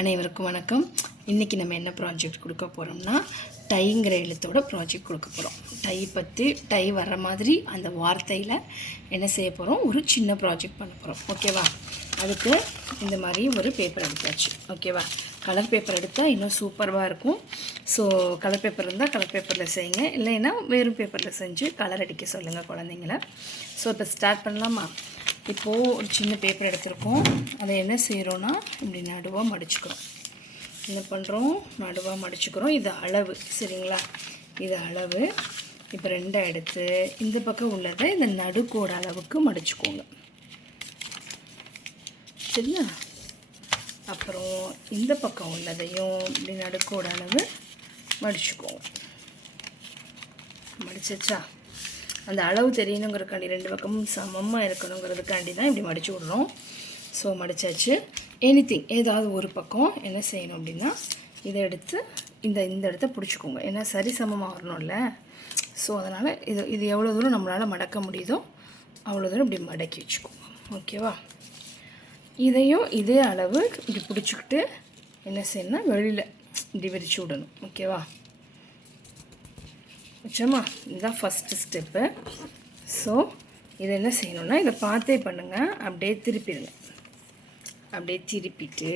அனைவருக்கும் வணக்கம். இன்றைக்கி நம்ம என்ன ப்ராஜெக்ட் கொடுக்க போகிறோம்னா டைங்கிற எழுத்தோட ப்ராஜெக்ட் கொடுக்க போகிறோம். டை பற்றி டை வர்ற மாதிரி அந்த வார்த்தையில் என்ன செய்ய போகிறோம், ஒரு சின்ன ப்ராஜெக்ட் பண்ண போகிறோம். ஓகேவா? அதுக்கு இந்த மாதிரி ஒரு பேப்பர் எடுத்தாச்சு. ஓகேவா? கலர் பேப்பர் எடுத்தால் இன்னும் சூப்பராக இருக்கும். ஸோ கலர் பேப்பர் இருந்தால் கலர் பேப்பரில் செய்யுங்க, இல்லைன்னா வெறும் பேப்பரில் செஞ்சு கலர் அடிக்க சொல்லுங்கள் குழந்தைங்கள. ஸோ இப்போ ஸ்டார்ட் பண்ணலாமா? இப்போது ஒரு சின்ன பேப்பர் எடுத்துருக்கோம். அதை என்ன செய்கிறோன்னா இப்படி நடுவாக மடிச்சுக்கிறோம். என்ன பண்ணுறோம், நடுவாக மடிச்சுக்கிறோம். இது அளவு, சரிங்களா? இது அளவு. இப்போ ரெண்டை எடுத்து இந்த பக்கம் உள்ளதை இந்த நடுக்கோடு அளவுக்கு மடிச்சுக்கோங்க, சரிங்களா? அப்புறம் இந்த பக்கம் உள்ளதையும் இப்படி நடுக்கோடு அளவு மடிச்சுக்கோங்க. மடிச்சிச்சா? அந்த அளவு தெரியணுங்கிறதுக்காண்டி ரெண்டு பக்கமும் சமமாக இருக்கணுங்கிறதுக்காண்டி தான் இப்படி மடித்து விட்றோம். ஸோ மடித்தாச்சு. எனிதிங் ஏதாவது ஒரு பக்கம் என்ன செய்யணும் அப்படின்னா இதை எடுத்து இந்த இடத்த பிடிச்சிக்கோங்க. ஏன்னா சரி சமமாக வரணும்ல. ஸோ அதனால் இது எவ்வளோ தூரம் நம்மளால் மடக்க முடியுதோ அவ்வளோ தூரம் இப்படி மடக்கி வச்சுக்கோங்க. ஓகேவா? இதையும் இதே அளவு இப்படி பிடிச்சிக்கிட்டு என்ன செய்யணும்னா வெளியில் இப்படி விரிச்சு விடணும். ஓகேவா? வச்சோமா? இதுதான் ஃபஸ்ட்டு ஸ்டெப்பு. ஸோ இதை என்ன செய்யணுன்னா இதை பார்த்தே பண்ணுங்கள். அப்படியே திருப்பிடுங்க. அப்படியே திருப்பிட்டு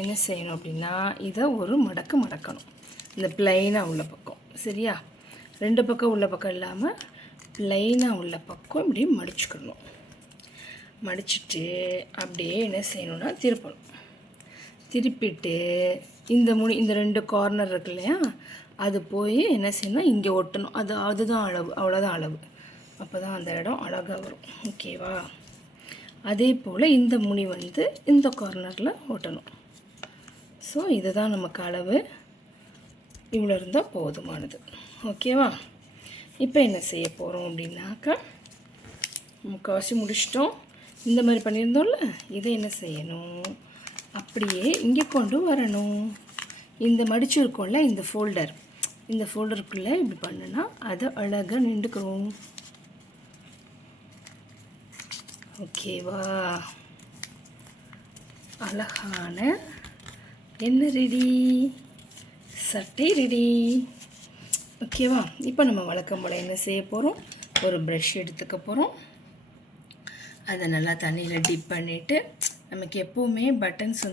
என்ன செய்யணும் அப்படின்னா இதை ஒரு மடக்கணும். இந்த ப்ளைனாக உள்ள பக்கம், சரியா? ரெண்டு பக்கம் உள்ள பக்கம் இல்லாமல் ப்ளைனாக உள்ள பக்கம் இப்படி மடிச்சுக்கணும். மடிச்சுட்டு அப்படியே என்ன செய்யணுன்னா திருப்பணும். திருப்பிட்டு இந்த ரெண்டு கார்னர் இருக்கு இல்லையா, அது போய் என்ன செய்யணும், இங்கே ஒட்டணும். அதுதான் அளவு, அவ்வளோதான் அளவு. அப்போ தான் அந்த இடம் அழகாக வரும். ஓகேவா? அதே போல் இந்த முனி இந்த கார்னரில் ஒட்டணும். ஸோ இதுதான் நமக்கு அளவு. இவ்வளோ இருந்தால் போதுமானது. ஓகேவா? இப்போ என்ன செய்ய போகிறோம் அப்படின்னாக்கா, முக்கால்வாசி முடிச்சிட்டோம். இந்த மாதிரி பண்ணியிருந்தோம்ல, இதை என்ன செய்யணும், அப்படியே இங்கே கொண்டு வரணும். இந்த மடிச்சிருக்கோம்ல இந்த ஃபோல்டருக்குள்ளே இப்படி பண்ணுனா அதை அழகாக நின்றுக்கிறோம். ஓகேவா? அழகான என்ன ரெடி, சட்டை ரெடி. ஓகேவா? இப்போ நம்ம வழக்கம் போல் என்ன செய்ய போகிறோம், ஒரு ப்ரஷ் எடுத்துக்க போகிறோம். அதை நல்லா தண்ணியில் டிப் பண்ணிவிட்டு, நமக்கு எப்போவுமே பட்டன்ஸ்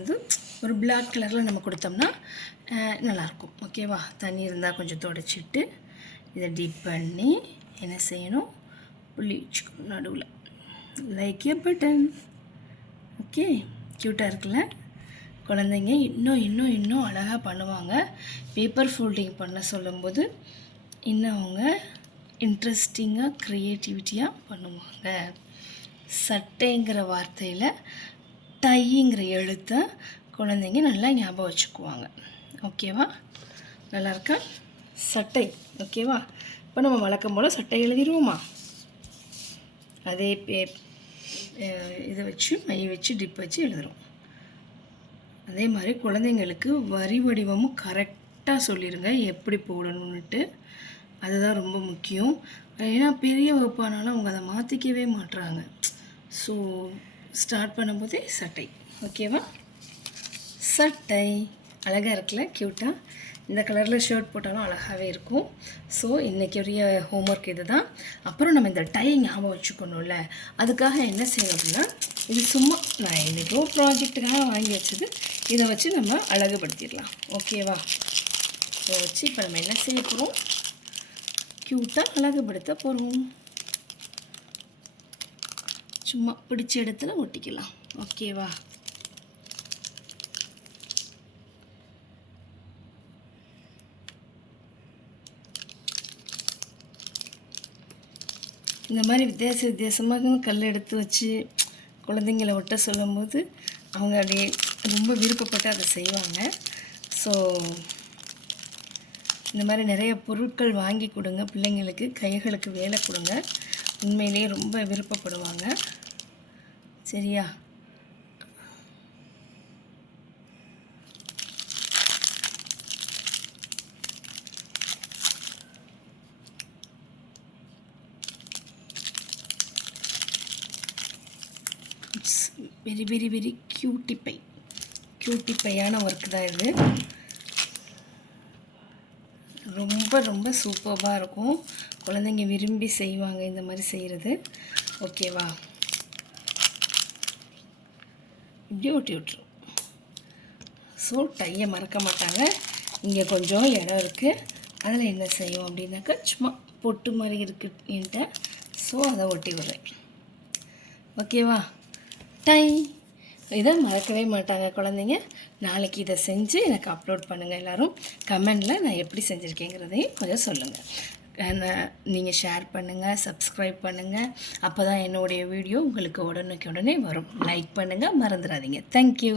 ஒரு பிளாக் கலரில் நம்ம கொடுத்தோம்னா நல்லாயிருக்கும். ஓகேவா? தண்ணி இருந்தால் கொஞ்சம் துடைச்சிட்டு இதை டிப் பண்ணி என்ன செய்யணும், புள்ளி வச்சுக்கணும் நடுவில், லைக் ஏ பட்டன். ஓகே, க்யூட்டாக இருக்குல்ல? குழந்தைங்க இன்னும் அழகாக பண்ணுவாங்க. பேப்பர் ஃபோல்டிங் பண்ண சொல்லும்போது இன்னும் அவங்க இன்ட்ரெஸ்டிங்காக க்ரியேட்டிவிட்டியாக பண்ணுவாங்க. சட்டைங்கிற வார்த்தையில் டைங்கிற எழுத்தை குழந்தைங்க நல்லா ஞாபகம் வச்சுக்குவாங்க. ஓகேவா? நல்லா இருக்கா? சட்டை. ஓகேவா? இப்போ நம்ம வழக்கம் போல் சட்டை எழுதிடுவோமா? அதே இதை வச்சு மை வச்சு டிப் வச்சு எழுதுகிறோம். அதே மாதிரி குழந்தைங்களுக்கு வரி வடிவமும் கரெக்டாக சொல்லிடுங்க, எப்படி போடணுன்னுட்டு. அதுதான் ரொம்ப முக்கியம். ஏன்னா பெரிய வகுப்பானாலும் அவங்க அதை மாற்றிக்கவே மாட்டுறாங்க. ஸோ ஸ்டார்ட் பண்ணும்போதே சட்டை. ஓகேவா? சட்டை அழகாக இருக்குல்ல, க்யூட்டாக. இந்த கலரில் ஷர்ட் போட்டாலும் அழகாகவே இருக்கும். ஸோ இன்றைக்குரிய ஹோம்ஒர்க் இது தான். அப்புறம் நம்ம இந்த டை ஞாபகம் வச்சுக்கணும்ல, அதுக்காக என்ன செய்யணும் அப்படின்னா, இது சும்மா நான் இன்றைக்கோ ப்ராஜெக்ட்டுக்காக வாங்கி வச்சது, இதை வச்சு நம்ம அழகுபடுத்திடலாம். ஓகேவா? இதை வச்சு இப்போ நம்ம என்ன செய்ய போகிறோம், க்யூட்டாக அழகுபடுத்த போகிறோம். சும்மா பிடிச்ச இடத்துல ஒட்டிக்கலாம். ஓகேவா? இந்த மாதிரி வித்தியாசமாக கல் எடுத்து வச்சு குழந்தைங்களை ஒட்ட சொல்லும்போது அவங்க அப்படியே ரொம்ப விருப்பப்பட்டு அதை செய்வாங்க. ஸோ இந்த மாதிரி நிறைய பொருட்கள் வாங்கி கொடுங்க பிள்ளைங்களுக்கு, கைகளுக்கு வேலை கொடுங்க. உண்மையிலேயே ரொம்ப விருப்பப்படுவாங்க. சரியா? Very very very cutie pie. Cutie பையான ஒர்க் தான் இது. ரொம்ப ரொம்ப சூப்பராக இருக்கும். குழந்தைங்க விரும்பி செய்வாங்க இந்த மாதிரி செய்கிறது. ஓகேவா? இப்படி ஒட்டி விட்டுரும். ஸோ டையை மறக்க மாட்டாங்க. இங்கே கொஞ்சம் இடம் இருக்குது, அதில் என்ன செய்யும் அப்படின்னாக்கா சும்மா பொட்டு மாதிரி இருக்குது என்கிட்ட. ஸோ அதை ஒட்டி விடுறேன். ஓகேவா? டை இதை மறக்கவே மாட்டாங்க குழந்தைங்க. நாளைக்கு இதை செஞ்சு எனக்கு அப்லோட் பண்ணுங்கள். எல்லோரும் கமெண்டில் நான் எப்படி செஞ்சுருக்கேங்கிறதையும் கொஞ்சம் சொல்லுங்கள். நீங்கள் ஷேர் பண்ணுங்கள், சப்ஸ்கிரைப் பண்ணுங்கள். அப்போ தான் என்னுடைய வீடியோ உங்களுக்கு உடனே வரும். லைக் பண்ணுங்கள், மறந்துடாதீங்க. தேங்க்யூ.